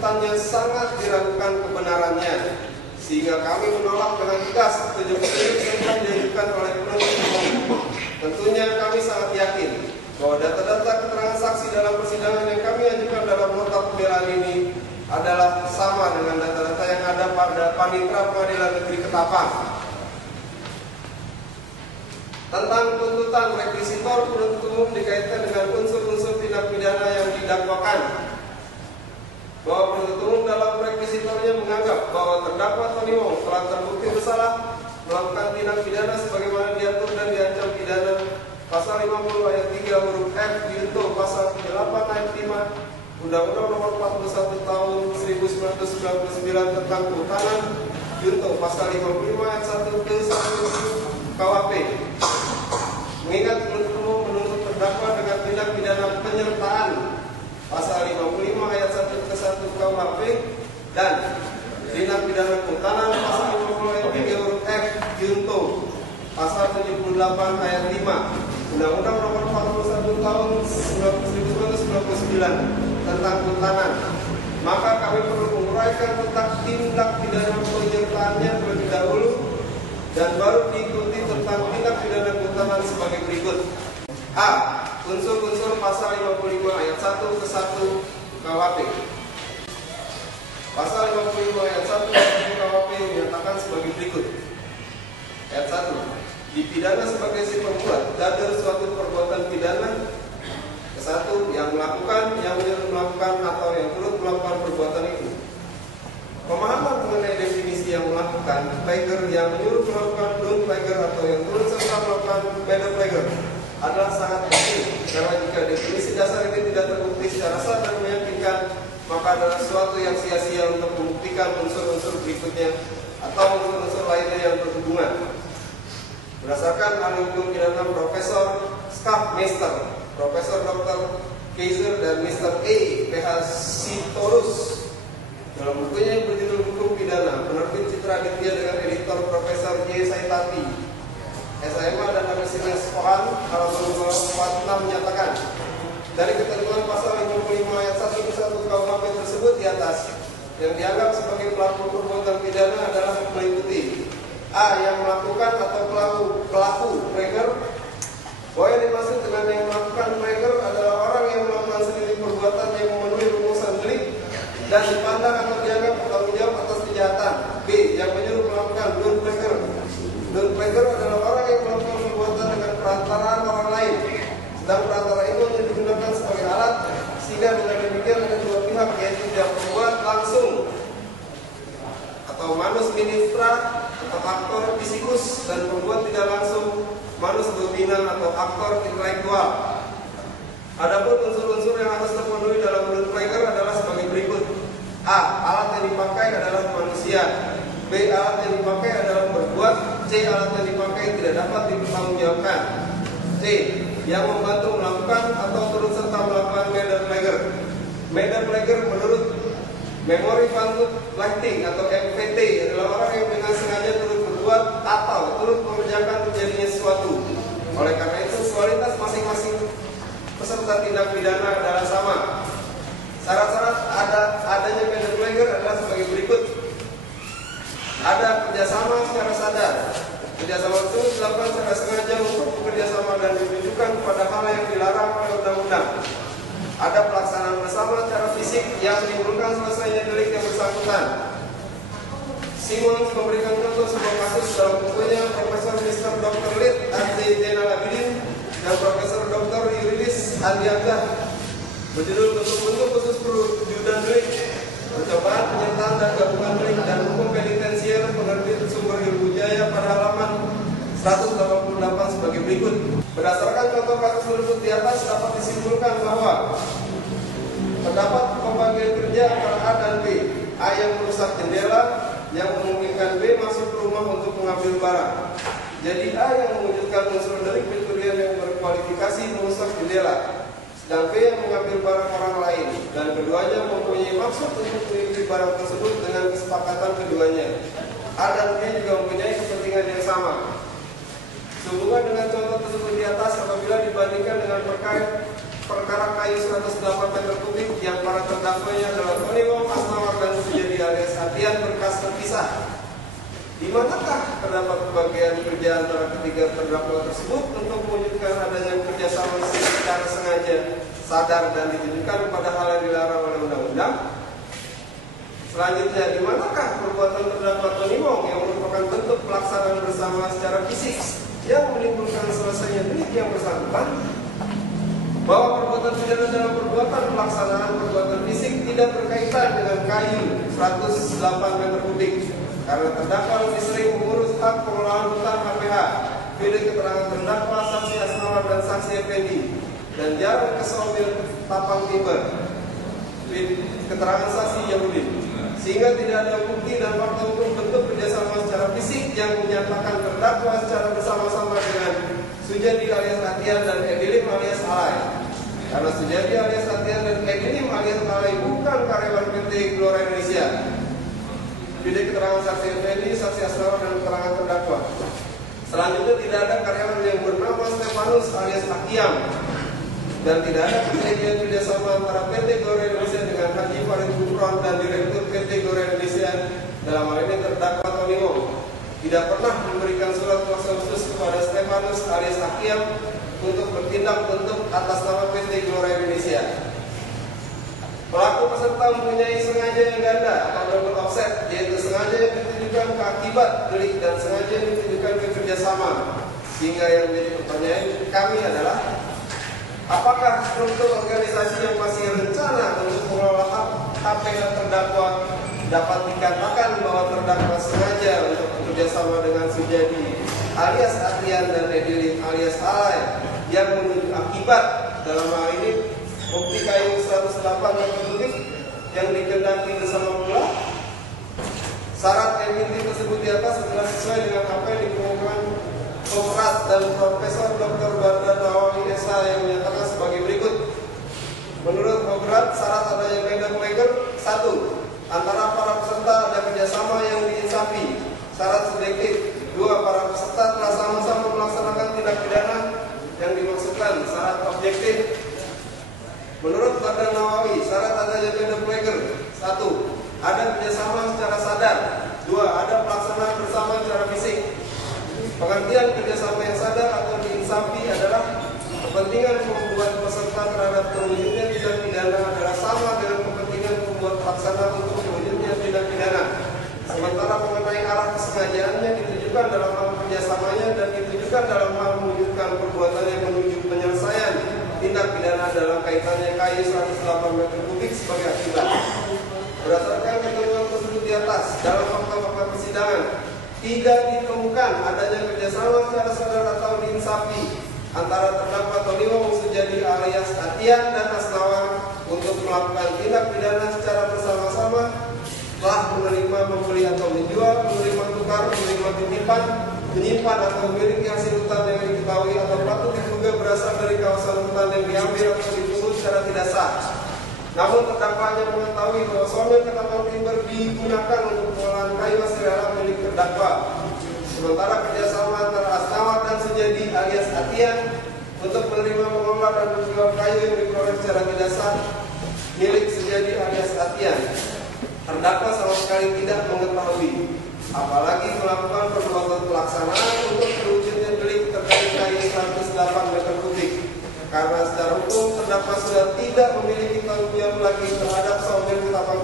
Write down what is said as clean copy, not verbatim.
tuntutannya sangat diragukan kebenarannya, sehingga kami menolak dengan tegas petunjuk yang diajukan oleh penuntut umum. Tentunya kami sangat yakin bahwa data-data keterangan saksi dalam persidangan yang kami ajukan dalam nota pembelaan ini adalah sama dengan data-data yang ada pada Panitra Pengadilan Negeri Ketapang. Tentang tuntutan rekvisitor penuntut umum dikaitkan dengan unsur-unsur tindak pidana yang didakwakan, bahwa penuntut umum dalam rekvisitornya menganggap bahwa terdakwa Tony Wong telah terbukti bersalah melakukan tindak pidana sebagaimana diatur dan diancam pidana pasal 50 ayat 3 huruf F junto pasal 8 ayat 5 Undang-Undang Nomor 41 Tahun 1999 tentang Kehutanan junto pasal 55 ayat 1 ke 1 KUHP. Mengingat penuntut umum menuntut terdakwa dengan tindak pidana penyertaan pasal 55 ayat 1 ke 1 KUHP dan tindak pidana kehutanan pasal 50 ayat 3 huruf F junto pasal 78 ayat 5 Undang-Undang Nomor 41 Tahun 1999 tentang kehutanan, maka kami perlu menguraikan tentang tindak pidana penyertaannya terlebih dahulu dan baru diikuti tentang tindak pidana kehutanan sebagai berikut. A. Unsur-unsur pasal 55 ayat 1 ke 1 KUHP. Pasal 55 ayat 1 ke 1 KUHP menyatakan sebagai berikut. Ayat 1. Dipidana sebagai si pembuat dari suatu perbuatan pidana ke-1 yang melakukan, yang menyuruh melakukan, atau yang turut melakukan perbuatan itu. Pemahaman mengenai definisi yang melakukan, plagier, yang menyuruh melakukan, non plagier, atau yang turut serta melakukan, beda plagier, adalah sangat penting, karena jika definisi dasar ini tidak terbukti secara sah dan meyakinkan, maka adalah sesuatu yang sia-sia untuk membuktikan unsur-unsur berikutnya atau unsur-unsur lainnya yang berhubungan. Berdasarkan ahli hukum pidana Profesor Skafmeister, Profesor Dr. Kaiser dan Mr. A. PH Sitorus dalam bukunya yang berjudul Hukum Pidana, penerbit Citra Aditya dengan editor Profesor J. Saitati, SMA dan Universitas Sekolah, halaman 46 menyatakan, dari ketentuan pasal 55 ayat 1 ke 1 KUHP tersebut di atas, yang dianggap sebagai pelaku perbuatan pidana adalah meliputi A. Yang melakukan atau pelaku plagier. Bahwa yang dimaksud dengan yang melakukan plagier adalah orang yang melakukan sendiri perbuatan yang memenuhi rumusan delik dan dipandang atau dianggap bertanggung jawab atas kejahatan. B. Yang menyuruh melakukan non plagier. Non plagier adalah orang yang melakukan perbuatan dengan perantaraan orang lain, sedang perantara itu hanya digunakan sebagai alat, sehingga dengan demikian ada dua pihak, yaitu yang membuat langsung atau manus ministra atau aktor fisikus dan pembuat tidak langsung manus dominan atau aktor intelektual. Adapun unsur-unsur yang harus terpenuhi dalam non plagier adalah sebagai berikut. A. Alat yang dipakai adalah manusia. B. Alat yang dipakai adalah berbuat. C. Alat yang dipakai tidak dapat dipertanggungjawabkan. C. Yang membantu melakukan atau turut serta melakukan method plagier. Method plagier menurut Memory Pantut Lighting atau MPT adalah orang yang dengan sengaja turut berbuat atau turut mengerjakan terjadinya sesuatu. Oleh karena itu, kualitas masing-masing peserta tindak pidana adalah sama. Syarat-syarat adanya method plagier adalah sebagai berikut. Ada kerjasama secara sadar. Kerjasama itu dilakukan secara sengaja untuk bekerjasama dan ditujukan kepada hal yang dilarang oleh undang-undang. Ada pelaksanaan bersama secara fisik yang menimbulkan selesainya delik yang bersangkutan. Simmons memberikan contoh sebuah kasus dalam bukunya Profesor Mr. Dr. Lid A.J. Zainal Abidin dan Profesor Dr. Yuridis Andiaga berjudul bentuk-bentuk khusus perwujudan delik, percobaan penyertaan dan gabungan delik dan hukum penitensier, penerbit Sumber Ilmu Jaya pada halaman 188 sebagai berikut. Berdasarkan contoh kasus tersebut di atas dapat disimpulkan bahwa terdapat pembagian kerja antara A dan B. A yang merusak jendela yang memungkinkan B masuk ke rumah untuk mengambil barang. Jadi A yang mewujudkan unsur delik pencurian yang berkualifikasi merusak jendela, sedang B yang mengambil barang orang lain, dan keduanya mempunyai maksud untuk mengikuti barang tersebut dengan kesepakatan keduanya. A dan B juga mempunyai kepentingan yang sama. Sehubungan dengan contoh tersebut di atas, apabila dibandingkan dengan perkara kayu 108 meter kubik yang para terdakwanya adalah Tony Wong, alias Atian berkas terpisah. Di manakah terdapat bagian kerja antara ketiga terdakwa tersebut untuk mewujudkan adanya kerjasama secara sengaja, sadar dan ditujukan pada hal yang dilarang oleh undang-undang? Selanjutnya, di manakah perbuatan terdakwa Tony Wong yang merupakan bentuk pelaksanaan bersama secara fisik yang menimbulkan selesainya delik yang bersangkutan? Bahwa perbuatan pidana dalam perbuatan pelaksanaan perbuatan fisik tidak berkaitan dengan kayu 108 meter kubik, karena terdakwa lebih sering mengurus hak pengelolaan hutan HPH, pilih keterangan terdakwa saksi Asnawan dan saksi Effendi, dan jarang ke Somil Tapang Timber, keterangan saksi Yahudin, sehingga tidak ada bukti dan fakta hukum bentuk kerjasama secara fisik yang menyatakan terdakwa secara bersama-sama dengan Sujadi alias Atian dan Edilim alias Alay. Karena Sujadi alias Atian dan Edilim alias Alay bukan karyawan PT Gelora Indonesia. Pilih keterangan saksi Effendi, saksi Asnawan dan keterangan terdakwa. Selanjutnya, tidak ada karyawan yang bernama Stefanus alias Akiam, dan tidak ada kejadian kerjasama antara PT Gelora Indonesia dengan Haji Farid Gufron dan Direktur PT Gelora Indonesia, dalam hal ini terdakwa Tony Wong, tidak pernah memberikan surat kuasa khusus kepada Stefanus alias Akiam untuk bertindak bentuk atas nama PT Gelora Indonesia. Pelaku peserta mempunyai sengaja yang ganda atau double offset, yaitu sengaja yang ditujukan ke akibat delik dan sengaja yang ditujukan ke kerjasama. Sehingga yang menjadi pertanyaan kami adalah, apakah struktur organisasi yang masih rencana untuk mengelola HPH terdakwa dapat dikatakan bahwa terdakwa sengaja untuk bekerjasama dengan Sujadi alias Atian dan Edilim alias Alay yang menuju akibat, dalam hal ini bukti kayu 108 meter kubik yang dikendaki bersama pula? Syarat MIT tersebut di atas adalah sesuai dengan apa yang dikemukakan Komras dan Profesor Dr. Bardhan Nawawi SH yang menyatakan sebagai berikut. Menurut Komras, syarat adanya gender legal: 1. Antara para peserta ada kerjasama yang diinsafi. Syarat subjektif: 2. Para peserta telah sama-sama melaksanakan tindak pidana yang dimaksudkan. Syarat objektif: menurut Bardhan Nawawi, syarat adanya gender legal: 1. Ada kerjasama secara sadar. 2. Ada pelaksanaan bersama secara fisik. Pengertian kerjasama yang sadar atau diinsafi adalah kepentingan pembuat peserta terhadap terwujudnya tindak pidana adalah sama dengan kepentingan pembuat pelaksana untuk terwujudnya tindak pidana. Sementara mengenai arah kesengajaannya ditujukan dalam hal kerjasamanya dan ditujukan dalam hal mewujudkan perbuatan yang menuju penyelesaian tindak pidana dalam kaitannya kayu 108 meter kubik sebagai akibat. Berdasarkan ketentuan tersebut di atas, dalam fakta-fakta persidangan tidak ditemukan adanya kerjasama secara sadar atau diinsafi antara terdakwa Tony Wong Sujadi alias Atian dan Asnawan untuk melakukan tindak pidana secara bersama-sama, telah menerima, membeli atau menjual, menerima tukar, menerima titipan, menyimpan atau memiliki hasil hutan yang diketahui atau patut diduga berasal dari kawasan hutan yang diambil atau dipungut secara tidak sah. Namun terdakwanya mengetahui bahwa Somil Ketapang Timber digunakan untuk pengolahan kayu hasil alam milik terdakwa. Sementara kerjasama antara Asnawan dan Sujadi alias Atian untuk menerima, mengolah dan menjual kayu yang diperoleh secara tidak sah milik Sujadi alias Atian, terdakwa sama sekali tidak mengetahui, apalagi melakukan perbuatan pelaksanaan untuk terwujudnya delik terkait kayu 108 meter kubik. Karena secara hukum terdakwa sudah tidak memiliki tanggung jawab lagi terhadap Somil Ketapang